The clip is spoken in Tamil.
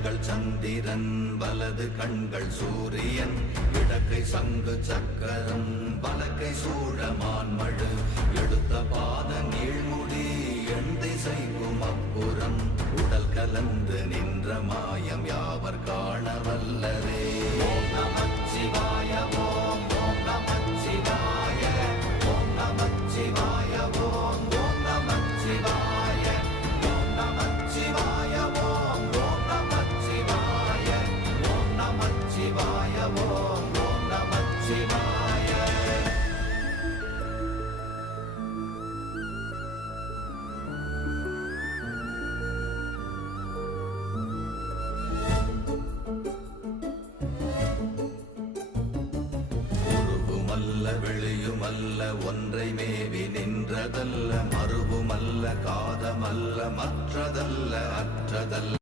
கண்கள் சந்திரன் வலது கண்கள் சூரியன் இடக்கை சங்கு சக்கரம் வலக்கை சூழமான்மழு எடுத்த பாத நீழ்முடி எண் திசைக்கும் அப்புறம் உடல் கலந்து நின்ற மாயம் யாவர் காண வல்லரே. ஓம் நமச்சிவாய ஓம் ஓம் நமச்சிவாய ஓம் நமச்சிவாய ஓம் ஓம் நமச்சிவாய ஓம் நமச்சிவாய ஓம் ஓம் நமச்சிவாய ஓம் நமச்சிவாய ஓம் ஓம் நமச்சிவாய. வெளியுமல்ல ஒன்றை மேவி நின்றதல்ல மறுவுமல்ல காதமல்ல மற்றதல்ல அற்றதல்ல